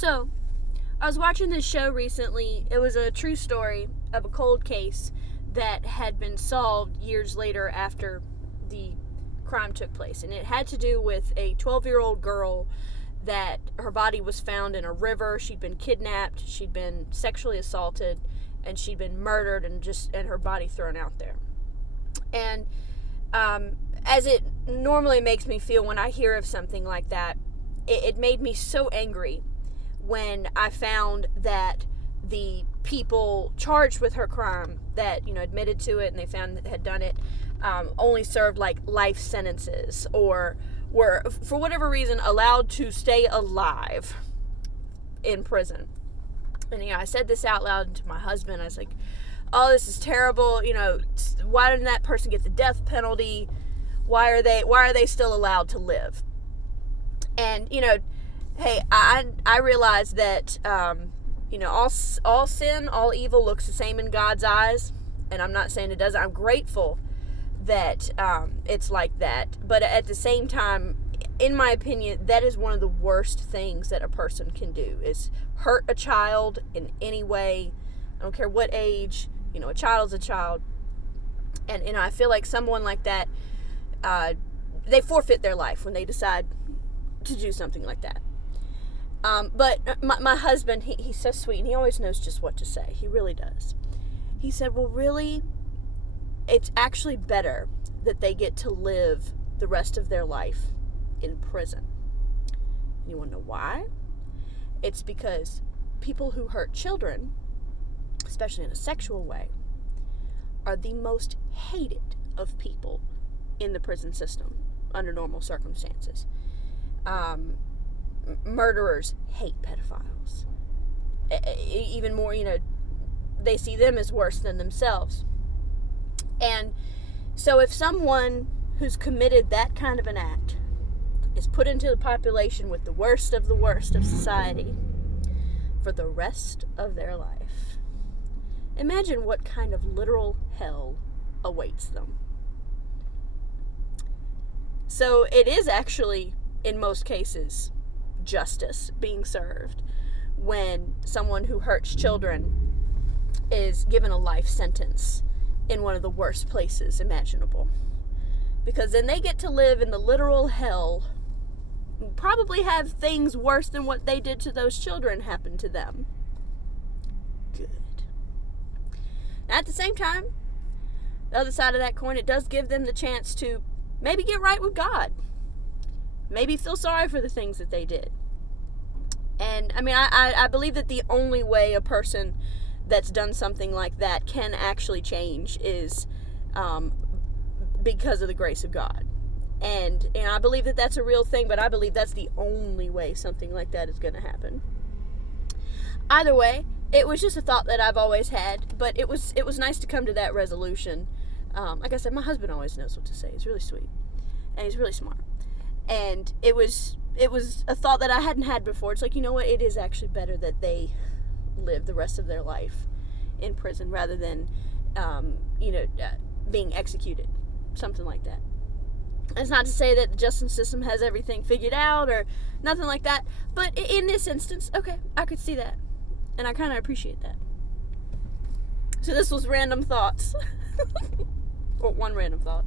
So, I was watching this show recently. It was a true story of a cold case that had been solved years later after the crime took place. And it had to do with a 12-year-old girl that her body was found in a river. She'd been kidnapped, she'd been sexually assaulted, and she'd been murdered and her body thrown out there. And as it normally makes me feel when I hear of something like that, it made me so angry when I found that the people charged with her crime that, admitted to it and they found that had done it, only served like life sentences or were, for whatever reason, allowed to stay alive in prison. And, I said this out loud to my husband. I was like, oh, this is terrible. Why didn't that person get the death penalty? Why are they still allowed to live? And, hey, I realize that, all sin, all evil looks the same in God's eyes. And I'm not saying it doesn't. I'm grateful that it's like that. But at the same time, in my opinion, that is one of the worst things that a person can do, is hurt a child in any way. I don't care what age. A child's a child. And I feel like someone like that, they forfeit their life when they decide to do something like that. But my husband, he's so sweet, and he always knows just what to say. He really does. He said, well, really, it's actually better that they get to live the rest of their life in prison. And you want to know why? It's because people who hurt children, especially in a sexual way, are the most hated of people in the prison system under normal circumstances. Murderers hate pedophiles. Even more, they see them as worse than themselves. And so if someone who's committed that kind of an act is put into the population with the worst of society for the rest of their life, imagine what kind of literal hell awaits them. So it is actually, in most cases, justice being served when someone who hurts children is given a life sentence in one of the worst places imaginable. Because then they get to live in the literal hell, probably have things worse than what they did to those children happen to them. Good. At the same time, the other side of that coin, it does give them the chance to maybe get right with God. Maybe feel sorry for the things that they did. And, I believe that the only way a person that's done something like that can actually change is because of the grace of God. And I believe that that's a real thing, but I believe that's the only way something like that is going to happen. Either way, it was just a thought that I've always had, but it was nice to come to that resolution. Like I said, my husband always knows what to say. He's really sweet, and he's really smart. And it was a thought that I hadn't had before. It's like, you know what? It is actually better that they live the rest of their life in prison rather than, being executed. Something like that. It's not to say that the justice system has everything figured out or nothing like that. But in this instance, okay, I could see that. And I kind of appreciate that. So this was random thoughts. Or one random thought.